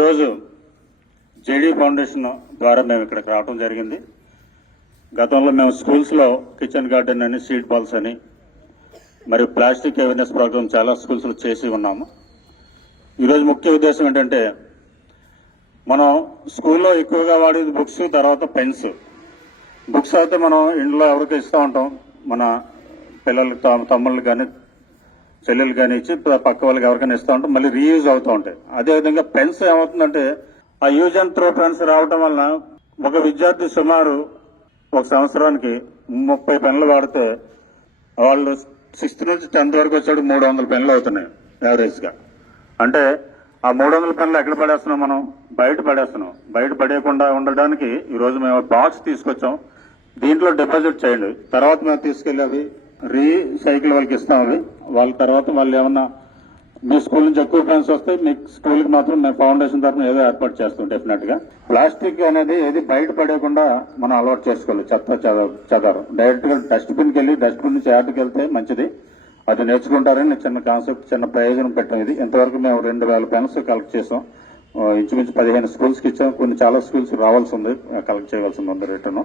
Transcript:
ఈరోజు JD foundation ద్వారా మేము ఇక్కడికి రావడం జరిగింది. గతంలో మేము స్కూల్స్లో కిచెన్ గార్డెన్ అని, సీడ్ బాల్స్ అని, మరియు ప్లాస్టిక్ అవేర్నెస్ ప్రోగ్రామ్ చాలా స్కూల్స్లో చేసి ఉన్నాము. ఈరోజు ముఖ్య ఉద్దేశం ఏంటంటే, మనం స్కూల్లో ఎక్కువగా వాడేది బుక్స్, తర్వాత పెన్స్. బుక్స్ అయితే మనం ఇంట్లో ఎవరికి ఇస్తూ ఉంటాం, మన పిల్లలకి, తమ్ముళ్ళకి కానీ చెల్లెలు కానీ ఇచ్చి పక్క వాళ్ళకి ఎవరికైనా ఇస్తూ ఉంటాం, మళ్ళీ రీయూజ్ అవుతూ ఉంటాయి. అదేవిధంగా పెన్స్ ఏమవుతుందంటే, ఆ యూజ్ అండ్ త్రో పెన్స్ రావటం వలన ఒక విద్యార్థి సుమారు ఒక సంవత్సరానికి 30 పెన్నులు వాడితే, వాళ్ళు 6th నుంచి 10th వరకు వచ్చాడు 300 పెన్నులు అవుతున్నాయి యావరేజ్గా. అంటే ఆ 300 పెన్నులు ఎక్కడ పడేస్తున్నాం, మనం బయట పడేస్తున్నాం. బయట పడేయకుండా ఉండడానికి ఈరోజు మేము బాక్స్ తీసుకొచ్చాం. దీంట్లో డిపాజిట్ చేయండి, తర్వాత మేము తీసుకెళ్ళి అవి రీసైకిల్ వాళ్ళకి ఇస్తాం. అవి వాళ్ళ తర్వాత వాళ్ళు ఏమన్నా మీ స్కూల్ నుంచి ఎక్కువ పెన్స్ వస్తే మీ స్కూల్కి మాత్రం మేము ఫౌండేషన్ తరఫున ఏదో ఏర్పాటు చేస్తాం. డెఫినెట్ గా ప్లాస్టిక్ అనేది ఏది బయట పడేయకుండా మనం అలవాటు చేసుకోవాలి. చెదారం డైరెక్ట్ గా డస్ట్బిన్కి వెళ్ళి డస్ట్బిన్ నుంచి యార్డ్కి వెళ్తే మంచిది. అది నేర్చుకుంటారని చిన్న కాన్సెప్ట్, చిన్న ప్రయోజనం పెట్టాం. ఇది ఇంతవరకు మేము 2000 పెన్స్ కలెక్ట్ చేసాం. ఇంచుమించు 15 స్కూల్స్కి ఇచ్చాం. చాలా స్కూల్స్ రావాల్సి ఉంది, కలెక్ట్ చేయవలసి ఉంది రిటర్న్.